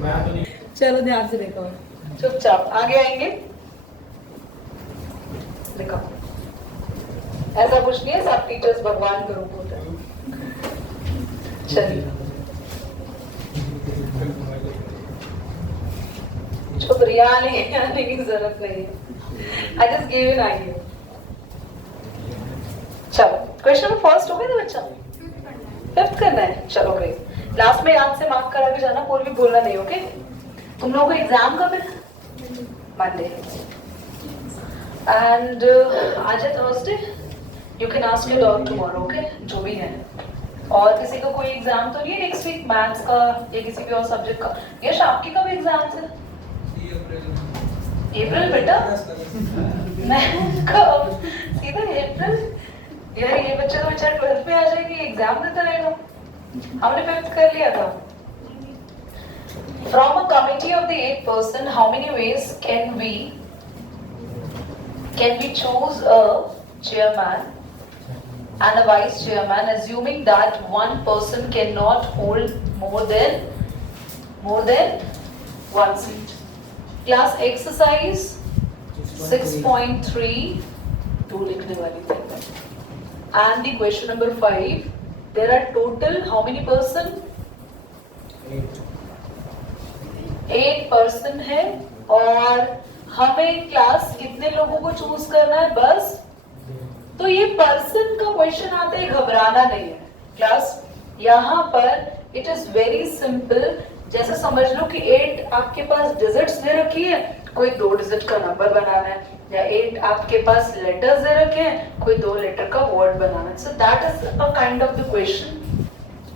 चलो ध्यान से देखो, चुपचाप आगे आएंगे, लिखो। ऐसा कुछ नहीं है, सब टीचर्स भगवान का रूप होते हैं। चलिए चुप, आने की जरूरत नहीं है, I just give an idea. चलो क्वेश्चन नंबर फर्स्ट हो गया ना बच्चा, फिफ्थ करना है, चलो ग्रेट। लास्ट में याद से मार्क करा के जाना, कोई भी बोलना नहीं, ओके? तुम लोगों को एग्जाम कब है? मंडे। एंड आज है Thursday, you can ask your dog tomorrow, okay? जो भी है। और किसी को कोई एग्जाम तो नहीं है नेक्स्ट वीक मैथ्स का या किसी भी और सब्जेक्ट का? यश आपकी कब एग्जाम है? अप्रैल बेटा? मैं कब? सीधा अप्रैल? यार ये बच्चे तो बेचारे 12th में आ जाएंगे, एग्जाम देता रहेगा। हमने 5th कर लिया था। From a committee of the 8 person, how many ways can we choose a chairman and a vice chairman, assuming that one person cannot hold more than one seat? Class exercise 6.3 2 लिखने वाली थी। And the question number 5, there are total how many person? 8 person है, और हमें class कितने लोगों को choose करना है? बस। तो ये पर्सन का क्वेश्चन आता है, घबराना नहीं है क्लास। यहाँ पर इट इज वेरी सिंपल, जैसे समझ लो कि 8 आपके पास डिजिट्स दे रखी है, कोई 2 डिजिट का नंबर बनाना है, या 8 आपके पास लेटर्स दे रखे हैं, कोई 2 लेटर का वर्ड बनाना है। So that is a kind of the question.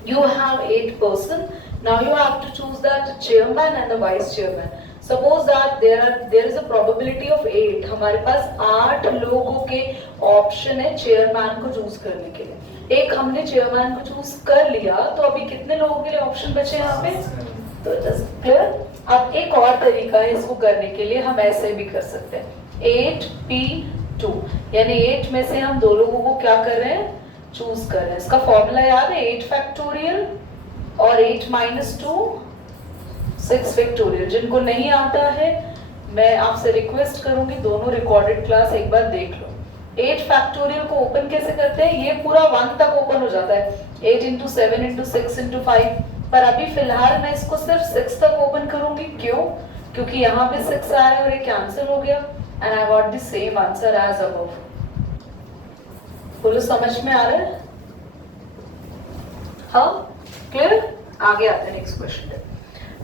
You have 8 person. Now you have to choose that chairman and the vice chairman. Suppose that there is a probability of 8. हमारे पास 8 लोगों के option है chairman को choose करने के लिए। एक हमने चेयरमैन को चूज कर लिया, तो अभी कितने लोगों के लिए ऑप्शन बचे यहाँ पे? तो जस्ट क्लियर। अब एक और तरीका है इसको करने के लिए, हम ऐसे भी कर सकते हैं 8p2, यानी 8 में से हम 2 लोगों को क्या कर रहे हैं? चूज कर रहे हैं। इसका फॉर्मूला याद है, 8 फैक्टोरियल और 8 माइनस 2 6 फैक्टोरियल। जिनको नहीं आता है मैं आपसे रिक्वेस्ट करूंगी, दोनों रिकॉर्डेड क्लास एक बार देख लो। 8 फैक्टोरियल को ओपन कैसे करते हैं? ये पूरा 1 तक ओपन हो जाता है, 8 इंटू 7 इंटू 6 इंटू 5। पर अभी फिलहाल मैं इसको सिर्फ 6 तक ओपन करूंगी। क्यों? क्योंकि यहाँ पे 6 आया और ये कैंसिल हो गया, and I got the same answer as above. बोलो समझ में आ रहा है? हाँ, क्लियर? आगे आते हैं नेक्स्ट क्वेश्चन पे।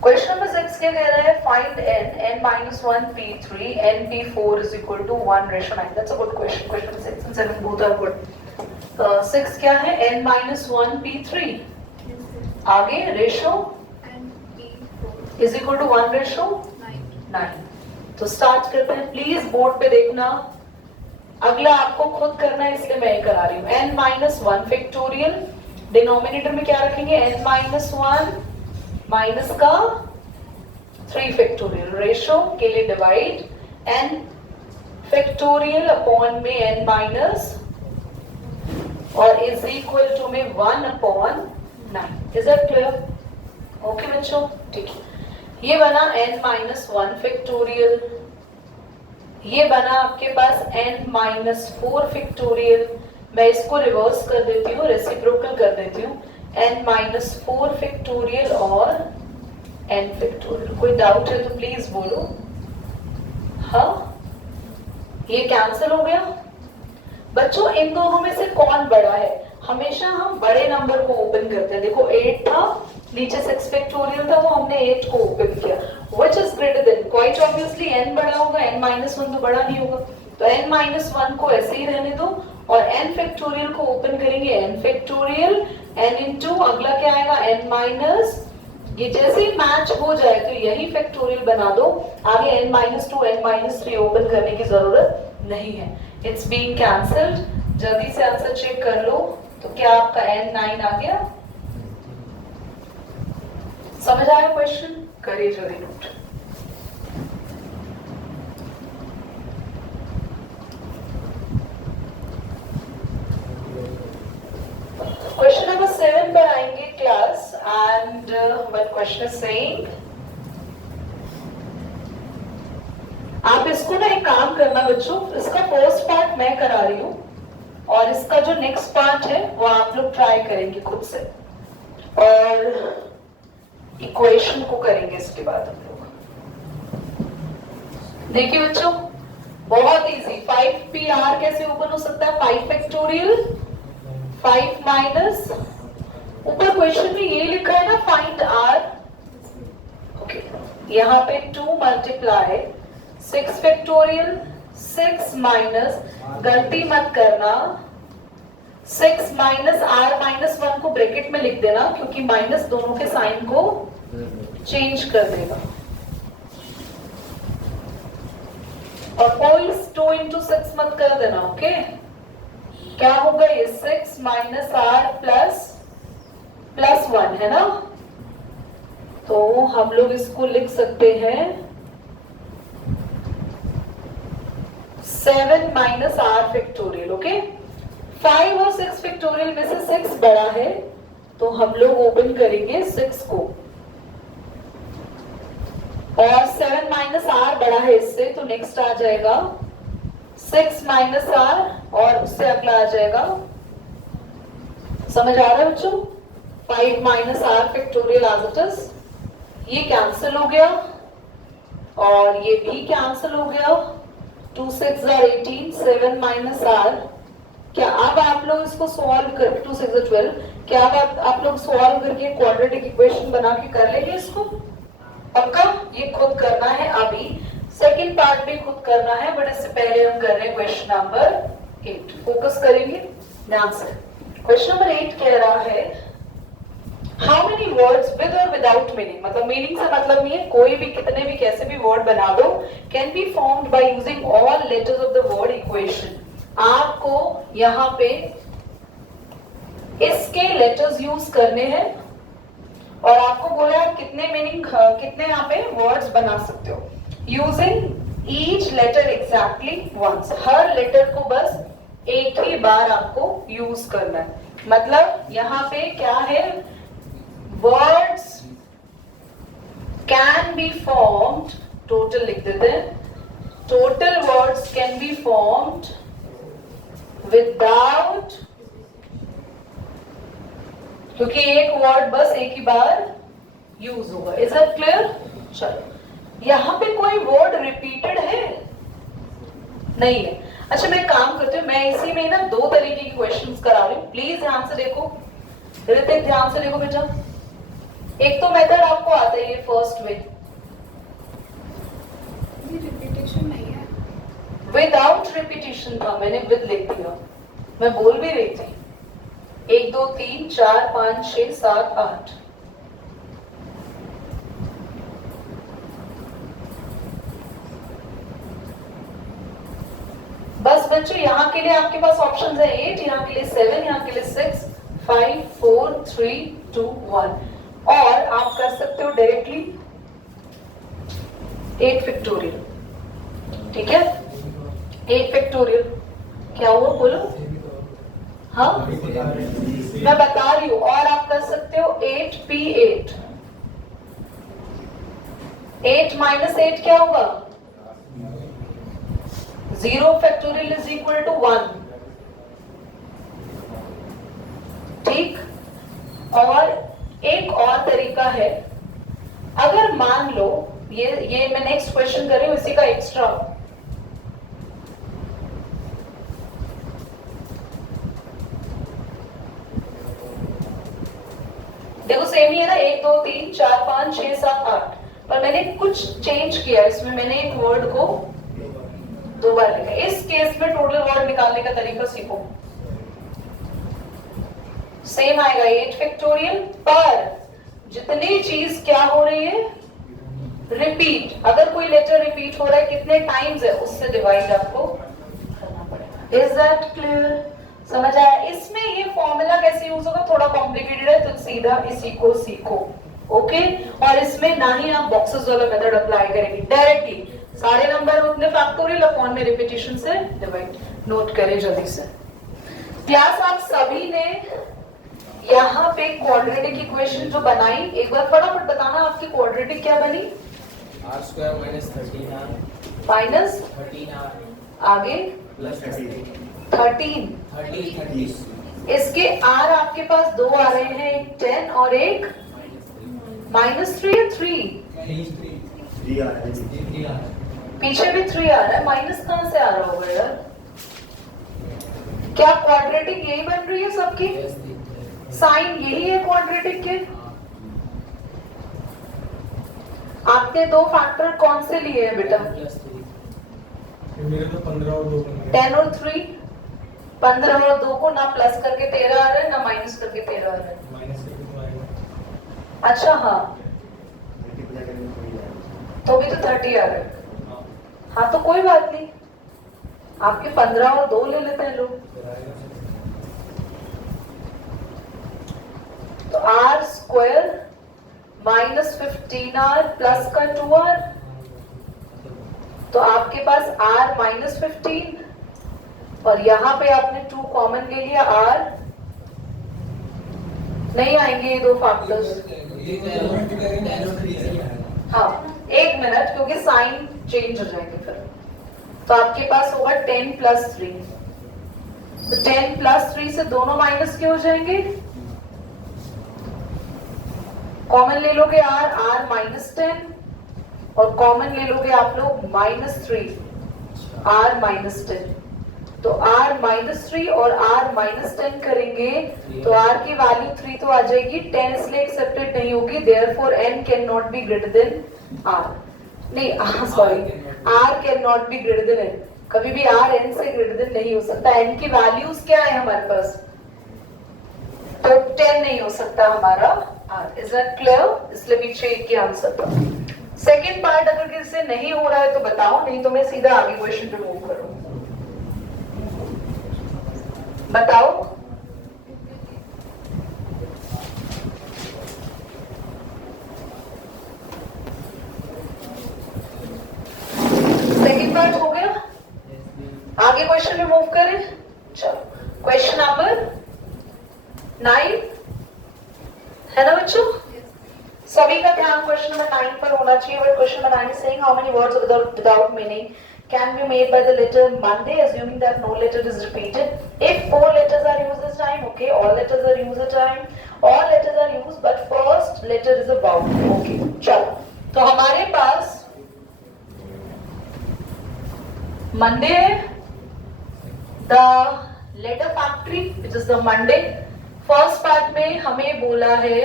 क्वेश्चन नंबर 6 क्या कह रहा है? Find n minus 1 p3 n p4 is equal to 1:9. That's a good question. Question number 6 and 7 both are good. 6 क्या है? n minus 1 p3, आगे रेशो is equal to 1:9. तो स्टार्ट करते हैं। प्लीज बोर्ड पे देखना, अगला आपको खुद करना है इसलिए मैं करा रही हूँ। n माइनस 1 फैक्टोरियल, डिनोमिनेटर में क्या रखेंगे? n माइनस 1 माइनस का 3 फैक्टोरियल, रेशो के लिए डिवाइड, n फैक्टोरियल अपॉन में n माइनस, और इज इक्वल टू में 1/9। Is that clear? ओके बच्चों, ठीक है। ये बना n माइनस 1 फैक्टोरियल, ये बना आपके पास n माइनस 4 फैक्टोरियल। मैं इसको रिवर्स कर देती हूँ, रेसिप्रोकल कर देती हूँ, n माइनस 4 फैक्टोरियल और n फैक्टोरियल। कोई डाउट है तो प्लीज बोलो। हाँ, ये कैंसिल हो गया। बच्चों इन दोनों में से कौन बड़ा है? हमेशा हम बड़े नंबर को ओपन करते हैं। देखो 8 था, नीचे 6 फैक्टोरियल था, वो हमने 8 को ओपन किया। Which is greater than? Quite obviously n बड़ा होगा, n minus 1 तो बड़ा नहीं होगा, तो n minus 1 को ऐसे ही रहने दो, और n फैक्टोरियल को ओपन करेंगे, n फैक्टोरियल n इंटू अगला क्या आएगा? n माइनस, ये जैसे ही मैच हो जाए तो यही फैक्टोरियल बना दो, आगे n minus 2 n minus 3 open करने की जरूरत नहीं है। It's being cancelled. जल्दी से आंसर चेक कर लो। तो क्या आपका n9 आ गया? समझ आया क्वेश्चन? करिए जल्दी नोट। क्वेश्चन नंबर 7 पर आएंगे class, and one question is saying करना बच्चों, इसका फर्स्ट पार्ट मैं करा रही हूँ और इसका जो नेक्स्ट पार्ट है वो आप लोग ट्राई करेंगे खुद से और इक्वेशन को करेंगे इसके बाद हम लोग। देखिए बच्चों बहुत इजी, 5pr कैसे ओपन हो सकता है, 5 फैक्टोरियल 5 माइनस, ऊपर क्वेश्चन में ये लिखा है ना फाइंड r, ओके यहाँ पे 2 मल्टीप्लाई 6 फैक्टोरियल 6 माइनस, गलती मत करना 6 माइनस r माइनस 1 को ब्रैकेट में लिख देना क्योंकि माइनस दोनों के साइन को चेंज कर देगा, और कोई 2 into 6 मत कर देना, ओके क्या होगा ये 6 माइनस r प्लस 1 है ना, तो हम लोग इसको लिख सकते हैं 7 माइनस r फैक्टोरियल, ओके 5 और 6 फैक्टोरियल में से 6 बड़ा है तो हम लोग ओपन करेंगे 6 को, और 7 माइनस r बड़ा है इससे तो नेक्स्ट आ जाएगा 6 माइनस r और उससे अगला आ जाएगा, समझ आ रहा है बच्चों, 5 minus r factorial as it is, ये कैंसिल हो गया और ये भी कैंसिल हो गया, 2 6 18, 7 माइनस r, क्या अब आप लोग इसको सॉल्व कर 2 6 12, क्या अब आप लोग सॉल्व करके क्वाड्रेटिक इक्वेशन बना के कर लेंगे इसको, पक्का ये खुद करना है, अभी सेकंड पार्ट भी खुद करना है बट इससे पहले हम कर रहे हैं क्वेश्चन नंबर 8, फोकस करेंगे ध्यान से। क्वेश्चन नंबर 8 कह रहा है हाउ मेनी वर्ड्स विद और विदाउट मीनिंग, मतलब मीनिंग से मतलब नहीं है, कोई भी कितने भी कैसे भी वर्ड बना दो, can be formed by using all letters of the word equation, आपको यहाँ पे इसके लेटर्स यूज करने हैं और आपको बोला है कितने मीनिंग कितने यहाँ पे वर्ड्स बना सकते हो, using each letter exactly once, हर लेटर को बस एक ही बार आपको यूज करना है, मतलब यहाँ पे क्या है, words can be formed, total लिख देते हैं, total words can be formed without, क्योंकि एक वर्ड बस एक ही बार यूज होगा, इज इट क्लियर। चलो यहाँ पे कोई वर्ड रिपीटेड है नहीं है, अच्छा मैं काम करती हूँ, मैं इसी में ना 2 तरीके की क्वेश्चंस करा रही हूँ, प्लीज ध्यान से देखो, ऋतिक ध्यान से देखो बेटा, एक तो मेथड आपको आता है ये फर्स्ट में, रिपीटेशन नहीं है, विदाउट रिपीटेशन था, मैंने विद लिख दिया, मैं बोल भी रही थी 1 2 3 4 5 6 7 8, बस बच्चों यहाँ के लिए आपके पास ऑप्शंस है 8, यहाँ के लिए 7, यहाँ के लिए 6 5 4 3 2 1, और आप कर सकते हो डायरेक्टली 8 फैक्टोरियल, ठीक है 8 फैक्टोरियल, क्या हुआ बोलो, हाँ मैं बता रही हूं, और आप कर सकते हो 8p8, 8 माइनस 8 क्या होगा, 0 फैक्टोरियल इज इक्वल टू 1, ठीक, और एक और तरीका है, अगर मान लो ये मैं नेक्स्ट क्वेश्चन कर रही हूं इसी का एक्स्ट्रा, देखो सेम ही है ना 1 2 3 4 5 6 7 8, पर मैंने कुछ चेंज किया इसमें, मैंने एक वर्ड को 2 बार लिखा, इस केस में टोटल वर्ड निकालने का तरीका सीखो, सेम आएगा 8 फैक्टोरियल, पर जितनी चीज क्या हो रही है रिपीट, अगर कोई लेटर रिपीट हो रहा है कितने टाइम्स है उससे डिवाइड आपको करना पड़ेगा, इज दैट क्लियर, समझ आया। इसमें ये फॉर्मूला कैसे यूज होगा, थोड़ा कॉम्प्लिकेटेड है तो सीधा इसी को सीखो, ओके, और इसमें ना ही आप बॉक्सेस वाला मेथड अप्लाई करेंगे, डायरेक्टली सारे नंबर उतने फैक्टोरियल अपॉन में रिपीटेशन से डिवाइड, नोट करें जल्दी से। क्लास आप सभी ने यहाँ पे क्वाड्रेटिक इक्वेशन जो बनाई, एक बार फटाफट बताना आपकी क्वाड्रेटिक क्या बनी, r² - 13r माइनस 13r आगे प्लस 13। 30 इसके r आपके पास दो आ रहे हैं, एक 10 और एक -3 या 3। 3 आ रहा है। पीछे भी 3 आ रहा है, माइनस कहां से आ रहा होगा यार? क्या क्वाड्रेटिक यही बन रही है सबकी? साइन यही है क्वाड्रेटिक के। आपने दो फैक्टर कौन से लिए हैं बेटा? मेरे तो 15 और 2 10 और 3। 15 और 2 को ना प्लस करके 13 आ रहा है ना माइनस करके 13 आ रहा है। माइनस से कितना आएगा? अच्छा हाँ, 30 को जाकर में कोई जाएगा। तो भी तो 30 आ रहा है। हाँ तो कोई बात नहीं, आपके 15 और 2 ले लेते हैं लोग। फिर आएगा तो आर स्क्वायर -15r प्लस का 2r, तो आपके पास r -15 और यहाँ पे आपने 2 कॉमन ले लिया, r नहीं आएंगे ये दो फैक्टर्स। हाँ एक मिनट, क्योंकि साइन चेंज हो जाएंगे फिर। तो आपके पास होगा 10 + 3, तो 10 + 3 से दोनों माइनस के हो जाएंगे। कॉमन ले लोगे r -10 और कॉमन ले लोगे आप लोग -3 r -10। तो r -3 और r -10 करेंगे तो r की वैल्यू 3 तो आ जाएगी, 10 इसलिए एक्सेप्टेड नहीं होगी, therefore n can not be greater than r। नहीं sorry, r can not be greater than n। कभी भी r n से ग्रेटर देन नहीं हो सकता। n की वैल्यूज क्या है हमारे पास? तो 10 नहीं हो सकता हमारा r। Is that clear? इसलिए पीछे एक के आंसर था। सेकंड पार्ट अगर किसी से नहीं हो रहा है तो बताओ, नहीं तो मैं सीधा आगे क्वेश्चन पे मूव करूं। बताओ सेकंड पार्ट हो गया, आगे क्वेश्चन पे मूव करें। चलो क्वेश्चन नंबर 9 है ना बच्चों? सभी का ध्यान क्वेश्चन नंबर 9 पर होना चाहिए। But question number 9 is saying how many words without meaning can be made by the letter Monday, assuming that no letter is repeated. If 4 letters are used this time, okay, all letters are used this time, all letters are used, but first letter is a vowel. Okay, चलो तो हमारे पास Monday है, the letter factory which is the Monday. First part में हमें बोला है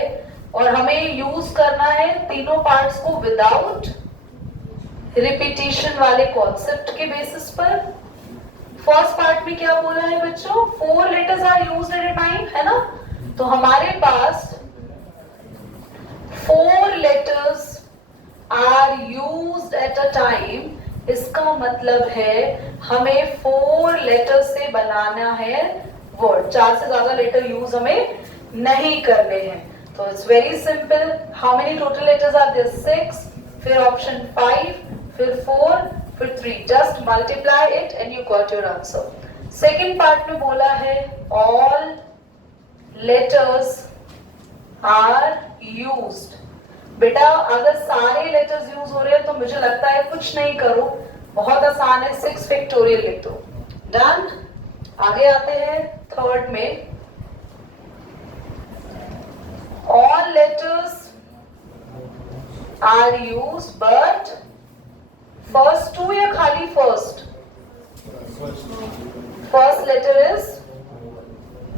और हमें यूज करना है तीनों पार्ट्स को विदाउट रिपीटेशन वाले कॉन्सेप्ट के बेसिस पर। फर्स्ट पार्ट में क्या बोला है बच्चों? 4 letters are used at a time, है ना? तो हमारे पास 4 letters are used at a time. इसका मतलब है हमें 4 लेटर से बनाना है वर्ड। 4 से ज्यादा लेटर यूज हमें नहीं करने हैं। तो it's very simple. How many total letters are there? 6, फिर ऑप्शन 5, फिर 4, फिर 3। Just multiply it and you got your answer. Second part में बोला है ऑल लेटर्स आर यूज्ड। बेटा अगर सारे लेटर्स यूज हो रहे हैं तो मुझे लगता है कुछ नहीं करो, बहुत आसान है, 6 फैक्टोरियल लिख दो। डन। आगे आते हैं थर्ड में। All letters are used, but first 2 या खाली first? First letter is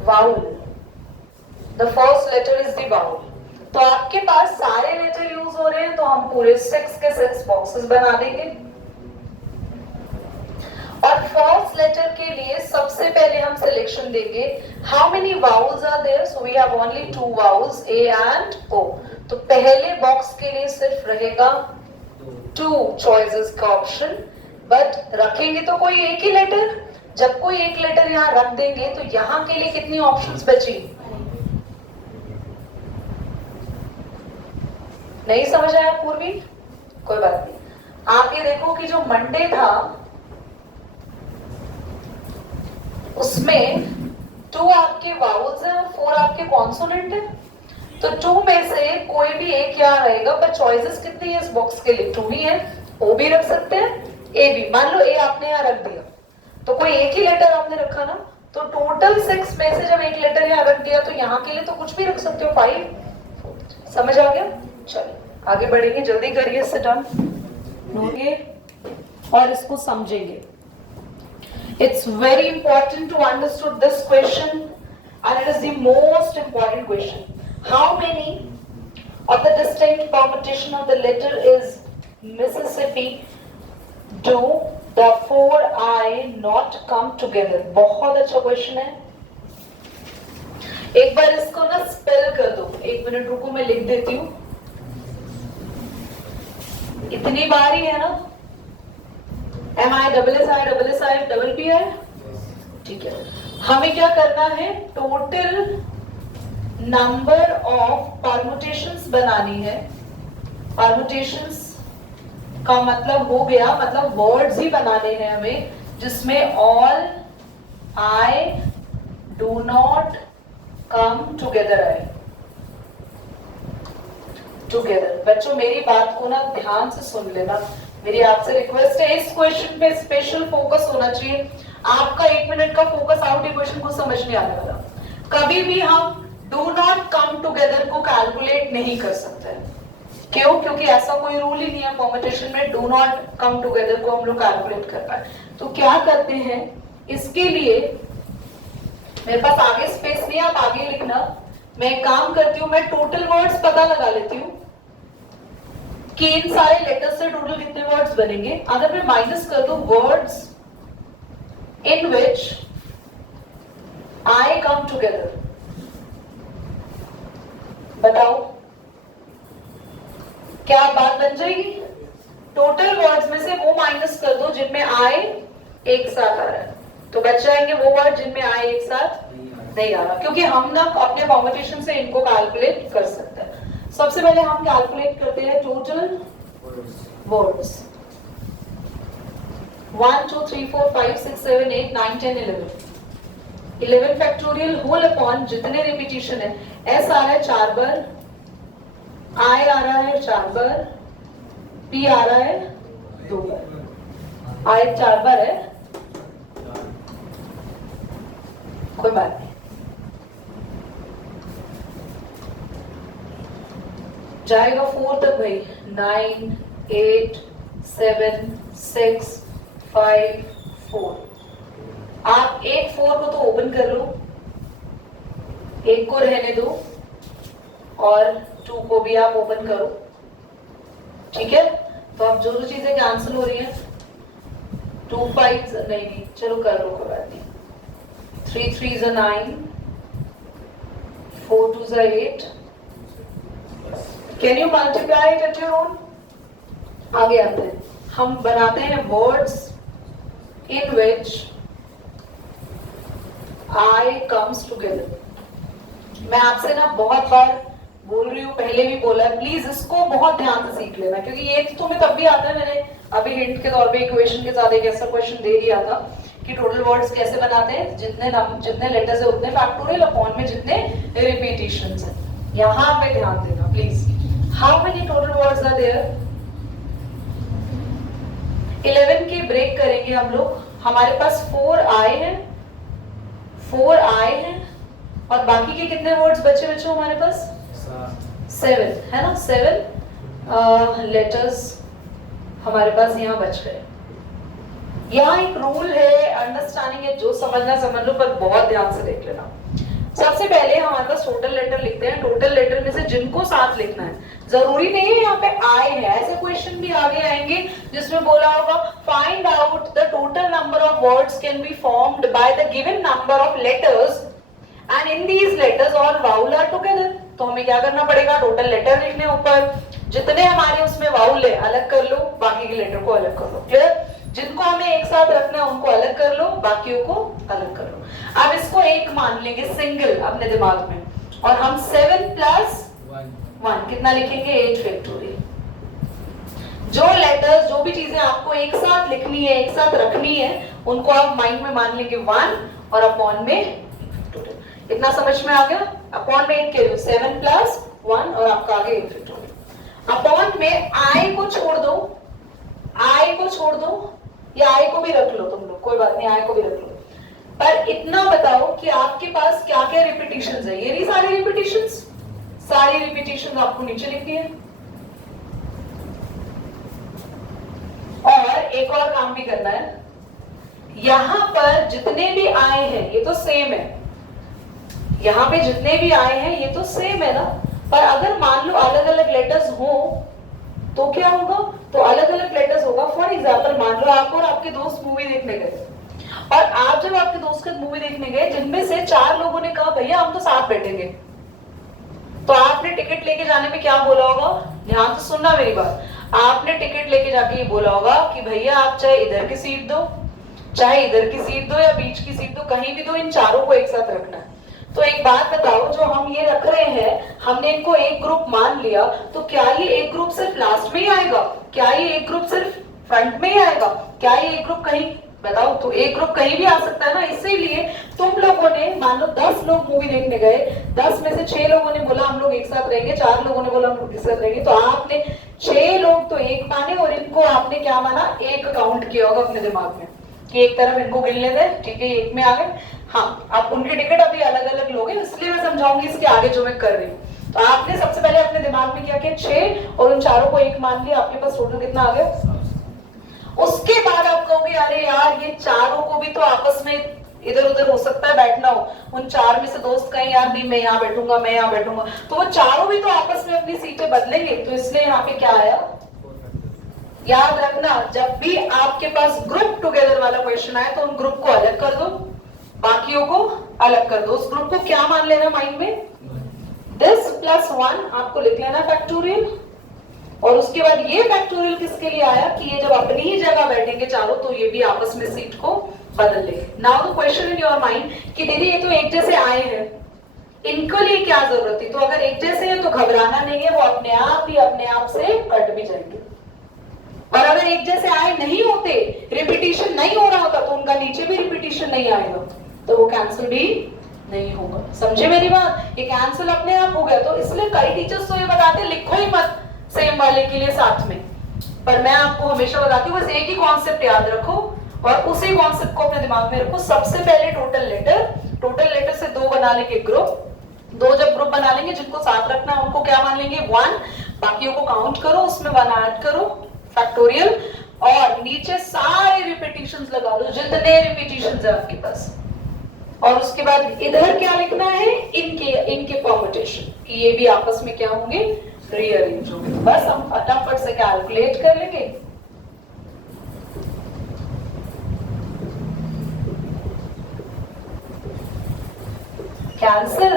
vowel. The first letter is the vowel. तो आपके पास सारे लेटर यूज हो रहे हैं तो हम पूरे 6 के 6 बॉक्सेस बना देंगे। और फर्स्ट लेटर के लिए सबसे पहले हम सिलेक्शन देंगे how many vowels are there. So we have only 2 vowels, A and O. तो पहले बॉक्स के लिए सिर्फ रहेगा 2 चॉइसेस का ऑप्शन, बट रखेंगे तो कोई एक ही लेटर। जब कोई एक लेटर यहाँ रख देंगे तो यहाँ के लिए कितनी ऑप्शंस बची? नहीं समझ आया पूर्वी? कोई बात नहीं। आप ये देखो कि जो मंडे था उसमें 2 आपके वाउल्स हैं और 4 आपके कॉन्सोनेंट है। तो 2 में से कोई भी एक यहाँ रहेगा, पर चॉइसेस कितनी है इस बॉक्स के लिए? 2 ही है। ओ भी रख सकते हैं, ए भी। मान लो ए आपने यहाँ रख दिया, तो कोई एक ही लेटर आपने रखा ना, तो टोटल 6 में से जब एक लेटर यहाँ रख दिया तो यहाँ के लिए तो कुछ भी रख सकते हो, 5। समझ आ गया? चलिए आगे बढ़ेंगे, जल्दी करिए, सिट डाउन, नोटिए और इसको समझेंगे। It's very important to understand this question and it is the most important question. How many of the distinct permutation of the letter is Mississippi do the 4I not come together? बहुत अच्छा question है। एक बार इसको ना spell कर दो, 1 minute रुको मैं लिख देती हूँ। इतनी बार ही है ना, MI, ठीक है। हमें क्या करना है, टोटल नंबर ऑफ परम्यूटेशंस बनानी है। परम्यूटेशंस का मतलब हो गया, मतलब वर्ड्स ही बनाने हैं हमें जिसमें all I do not come together आए। टुगेदर बच्चों मेरी बात को ना ध्यान से सुन लेना, मेरी आपसे रिक्वेस्ट है, इस क्वेश्चन पे स्पेशल फोकस होना चाहिए। आपका 1 मिनट का फोकस आउट इक्वेशन को समझ नहीं आने वाला। कभी भी हम डू नॉट कम टुगेदर को कैलकुलेट नहीं कर सकते। क्यों? क्योंकि ऐसा कोई रूल ही नहीं है परम्यूटेशन में डू नॉट कम टुगेदर को हम लोग कैलकुलेट कर पाए। तो क्या करते हैं, इसके लिए मेरे पास आगे स्पेस नहीं, आप आगे लिखना। मैं एक काम करती हूँ, मैं टोटल वर्ड्स पता लगा लेती हूँ कि इन सारे लेटर्स से टोटल कितने वर्ड्स बनेंगे। अगर मैं माइनस कर दूं words in which I come together, बताओ क्या बात बन जाएगी? टोटल वर्ड्स में से वो माइनस कर दो जिनमें आई एक साथ आ रहा है, तो बच जाएंगे वो वर्ड जिनमें आई एक साथ नहीं आ रहा, क्योंकि हम ना अपने परम्यूटेशन से इनको कैलकुलेट कर सकते हैं। सबसे पहले हम कैलकुलेट करते हैं total words. 1 2 3 4 5 6 7 8 9 10 11 factorial whole upon जितने रिपीटिशन है, एस आ रहा है 4 बार, आई आ रहा है 4 बार, पी आ रहा है 2 बार। आई 4 बार है, कोई बात नहीं, जाएगा 4 तक भाई। 9 8 7 6 5 4। आप एक 4 को तो ओपन कर लो, एक को रहने दो और 2 को भी आप ओपन करो, ठीक है। तो अब जो चीजें कैंसिल हो रही हैं, 2 5 नहीं, चलो कर लो, कोई बात नहीं। 3 3 9, 4 2 8। Can you multiply it at your own? आगे आते हैं, हम बनाते हैं words in which I comes together। मैं आपसे ना बहुत बार बोल रही हूँ, पहले भी बोला है, प्लीज इसको बहुत ध्यान से सीख लेना, क्योंकि ये तो तुम्हें तब भी आता है। मैंने अभी हिंट के तौर पे इक्वेशन के साथ एक ऐसा क्वेश्चन दे दिया था कि टोटल वर्ड्स कैसे बनाते हैं, जितने लेटर्स है उतने फैक्टोरियल अपॉन में जितने रिपीटिशंस है। यहाँ पे ध्यान देना please. How many total words are there? 11 की ब्रेक करेंगे हम लोग। हमारे पास 4 आई है, 4 आई है, और बाकी के कितने वर्ड्स बचे बच्चों हमारे पास? 7 है ना। 7 लेटर्स हमारे पास यहाँ बच गए। यहाँ एक रूल है, अंडरस्टैंडिंग है, जो समझना समझ लो, पर बहुत ध्यान से देख लेना। सबसे पहले हमारे पास टोटल लेटर लिखते हैं। टोटल लेटर में से जिनको साथ लिखना है, जरूरी नहीं है यहाँ पे आई है, ऐसे क्वेश्चन भी आगे आएंगे जिसमें बोला होगा find out the total number of words can be formed by the given number of letters and in these letters all vowel are together. तो हमें क्या करना पड़ेगा, टोटल लेटर लिखने, ऊपर जितने हमारे उसमें वाउल है अलग कर लो, बाकी के लेटर को अलग कर लो। क्लियर? जिनको हमें एक साथ रखना है उनको अलग कर लो, बाकियों को अलग कर लो। अब इसको एक मान लेंगे सिंगल अपने दिमाग में, और हम 7 + 1 कितना लिखेंगे? 8 फैक्टोरियल। जो लेटर्स, जो भी चीजें आपको एक साथ लिखनी है, एक साथ रखनी है, उनको आप माइंड में मान लेंगे 1 और अपॉन में फैक्टोरियल। इतना समझ में आ गया? अपॉन में 8 के लिए 7 + 1 और आपका आगे 8 फैक्टोरियल। अपॉन में आई को छोड़ दो, आई को छोड़ दो, ये आई को भी रख लो तुम लोग, कोई बात नहीं, आई को भी रख लो। पर इतना बताओ कि आपके पास क्या क्या रिपीटिशंस है। ये नहीं सारी रिपीटिशंस, सारी रिपीटिशंस आपको नीचे लिखनी है। और एक और काम भी करना है, यहां पर जितने भी आए हैं ये तो सेम है, यहां पे जितने भी आए हैं ये तो सेम है ना। पर अगर मान लो अलग अलग लेटर्स हो तो क्या होगा, तो अलग अलग लेटर्स होगा। फॉर एग्जाम्पल मान लो आप और आपके दोस्त मूवी देखने गए, और आप जब आपके दोस्त के मूवी देखने गए, जिनमें से 4 लोगों ने कहा भैया हम तो साथ बैठेंगे, तो आपने टिकट लेके जाने में क्या बोला होगा, ध्यान से सुनना मेरी बात, आपने टिकट लेके जाके ये बोला होगा कि भैया आप चाहे इधर की सीट दो, चाहे इधर की सीट दो या बीच की सीट दो, कहीं भी दो, इन चारों को एक साथ रखना है। तो एक बात बताओ, जो हम ये रख रहे हैं, हमने इनको एक ग्रुप मान लिया, तो क्या ये एक ग्रुप सिर्फ लास्ट में ही आएगा, क्या ये एक ग्रुप सिर्फ फ्रंट में ही आएगा, क्या ये एक ग्रुप कहीं, बताओ, तो एक ग्रुप कहीं भी आ सकता है ना। इसीलिए तुम लोगों ने मान लो 10 लोग मूवी देखने गए, 10 में से 6 लोगों ने बोला हम लोग एक साथ रहेंगे, 4 लोगों ने बोला हम लोग एक साथ रहेंगे, तो आपने 6 लोग तो एक माने और इनको आपने क्या माना, एक काउंट किया होगा अपने दिमाग में कि एक तरफ इनको गिन लेते हैं, ठीक है, एक में आ गए। हाँ, आप उनके टिकट अभी अलग अलग लोगे, इसलिए मैं समझाऊंगी इसके आगे जो मैं कर रही हूँ। तो आपने सबसे पहले अपने दिमाग में क्या किया, 6 और उन चारों को एक मान लिया, आपके पास टोटल कितना आ गया। उसके बाद आप कहोगे अरे यार ये चारों को भी तो आपस में इधर उधर हो सकता है बैठना हो, उन 4 में से दोस्त कहीं यार नहीं मैं यहाँ बैठूंगा, मैं यहाँ बैठूंगा, तो वो चारों भी तो आपस में अपनी सीटें बदलेंगे, तो इसलिए यहाँ पे क्या आया। याद रखना, जब भी आपके पास ग्रुप टुगेदर वाला क्वेश्चन आए तो उन ग्रुप को अलग कर दो, बाकियों को अलग कर दो। उस ग्रुप को क्या मान लेना माइंड में, दिस प्लस 1 आपको लिख लेना फैक्टोरियल, और उसके बाद ये फैक्टोरियल किसके लिए आया कि ये जब अपनी ही जगह बैठेंगे चारों तो ये भी आपस में सीट को बदल लेंगे। Now the question in your mind कि दीदी ये तो एक जैसे आए हैं, इनके लिए क्या जरूरत थी, तो अगर एक जैसे है तो घबराना नहीं है, वो अपने आप ही अपने आप से कट भी जाएंगे। और अगर एक जैसे आए नहीं होते, रिपीटिशन नहीं हो रहा होता, तो उनका नीचे भी रिपीटिशन नहीं आएगा, तो वो कैंसिल भी नहीं होगा। समझे मेरी बात, ये कैंसिल अपने आप हो गया। तो इसलिए कई टीचर्स तो ये बताते लिखो ही मत सेम वाले के लिए साथ में, पर मैं आपको हमेशा बताती हूँ बस एक ही कॉन्सेप्ट याद रखो और उसी कॉन्सेप्ट को अपने दिमाग में रखो। सबसे पहले टोटल लेटर से 2 बना लेंगे ग्रुप, 2 जब ग्रुप बना लेंगे जिनको साथ रखना है उनको क्या मान लेंगे 1, बाकियों को काउंट करो, उसमें 1 ऐड करो फैक्टोरियल, और नीचे सारे रिपीटिशंस लगा दो जितने रिपीटिशंस है आपके पास, और उसके बाद इधर क्या लिखना है, इनके परम्यूटेशन, ये भी आपस में क्या होंगे, रीअरेंज होंगे। तो बस हम फटाफट से कैलकुलेट कर लेंगे। कैंसिल,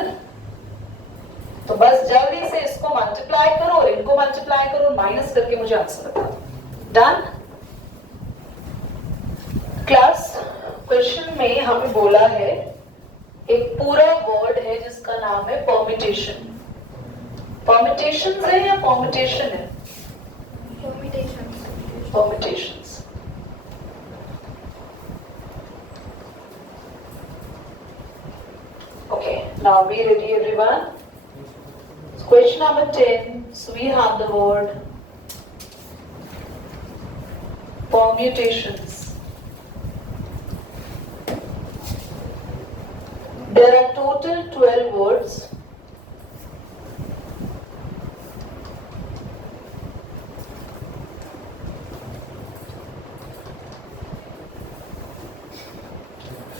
तो बस जल्दी से इसको मल्टीप्लाई करो और इनको मल्टीप्लाई करो, माइनस करके मुझे आंसर बताओ। डन। क्लास क्वेश्चन में हमें बोला है एक पूरा वर्ड है जिसका नाम है परम्यूटेशन। परम्यूटेशंस है या परम्यूटेशन है, permutations. Okay, now be ready everyone. Question number 10. So we have the word permutations. There are total 12 words.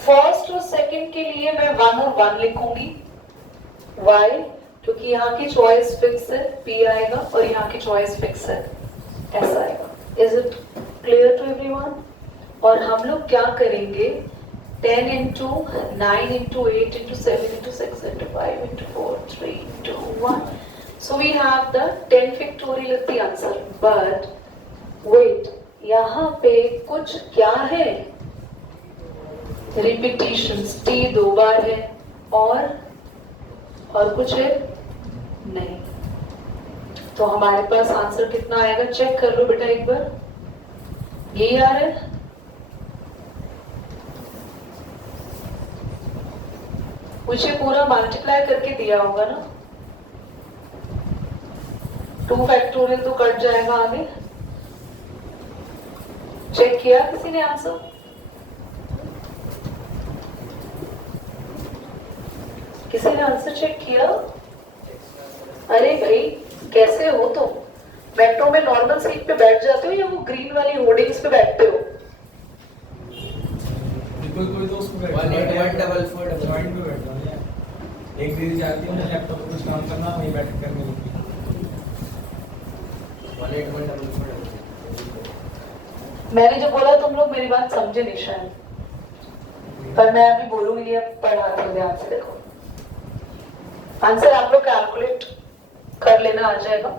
First और सेकंड के लिए मैं 1 और 1 लिखूंगी। Why? क्योंकि यहाँ की चॉइस फिक्स है, P आएगा, और यहाँ की चॉइस फिक्स है, S आएगा। Is it clear to everyone? और हम लोग क्या करेंगे, 10 into 9 into 8 into 7 into 6 into 5 into 4 3 2 1. So we have the 10 factorial is the answer. But wait, यहाँ पे कुछ क्या है, रिपीटिशंस, T 2 बार है और कुछ है नहीं, तो हमारे पास आंसर कितना आएगा, चेक कर लो बेटा एक बार, यही आ रहा है। मुझे पूरा मल्टीप्लाई करके दिया होगा ना, 2 फैक्टोरियल तो कट जाएगा आगे, चेक किया किसी ने आंसर? किसी ने आंसर चेक किया? अरे भाई कैसे हो तुम? मेट्रो में नॉर्मल सीट पे बैठ जाते हो या वो ग्रीन वाली होर्डिंग्स पे बैठते हो? कोई कोई तो उसको बैठ 18144 जॉइंट पे बैठता हूँ यार। एक दीदी जाती है, मुझे लैपटॉप पे कुछ काम करना, वहीं बैठ कर करने लगती है। 18144 मैंने जो बोला तुम लोग मेरी बात समझे नहीं शायद, पर मैं अभी बोलूंगी, अब पढ़ाती हूँ ध्यान से देखो। आंसर आप लोग कैलकुलेट कर लेना, आ जाएगा।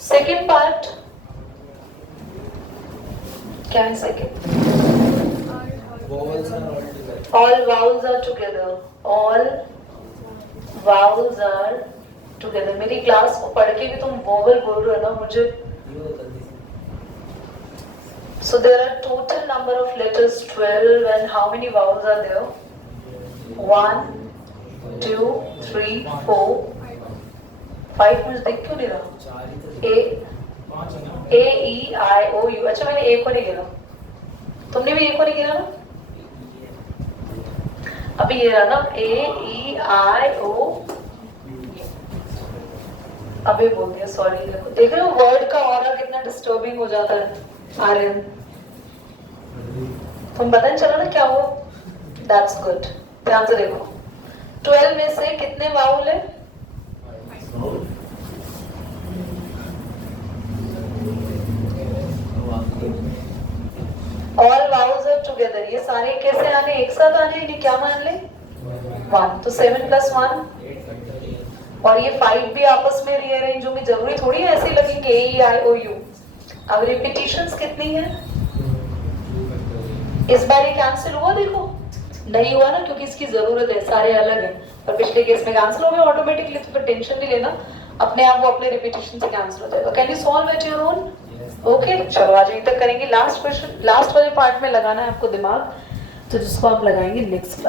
सेकेंड पार्ट क्या है? Second vowels are all together. all vowels are together, all vowels are together। मेरी क्लास को पढ़ के भी तुम vowel बोल रहे हो ना मुझे। So there are total number of letters 12 and how many vowels are there? 1 2 3 4 5 मुझे देख क्यों नहीं रहा? A 5 है ना? A E I O U। अच्छा मैंने A को नहीं गिना, तुमने भी A को नहीं गिना ना? अभी ये रहा ना A E I O। अभी बोल दिया, सॉरी। देख रहे हो वर्ड का ऑरा कितना डिस्टर्बिंग हो जाता है आर्यन? तुम पता नहीं चला ना क्या हुआ? That's good. ध्यान से देखो, 12 में से कितने वाउल है? All vowels are together. ये सारे कैसे आने? एक साथ आने, इन्हें क्या मान ले? 1। तो 7 + 1 और ये 5 भी आपस में रीअरेंज होंगे, जरूरी थोड़ी है ऐसे लगेंगे A E I O U। अब रिपीटिशंस कितनी है? इस बार ये कैंसिल हुआ? देखो नहीं हुआ ना, क्योंकि इसकी जरूरत है, सारे अलग हैं। पर पिछले केस में कैंसिल हो गए ऑटोमेटिकली, तो फिर टेंशन नहीं लेना, अपने आप वो अपने रिपीटिशन से कैंसिल हो जाएगा। Can you solve at your own? Okay चलो आज यहीं तक करेंगे। लास्ट क्वेश्चन, लास्ट वाले पार्ट में लगाना है आपको दिमाग, तो जिसको आप लगाएंगे नेक्स्ट क्लास।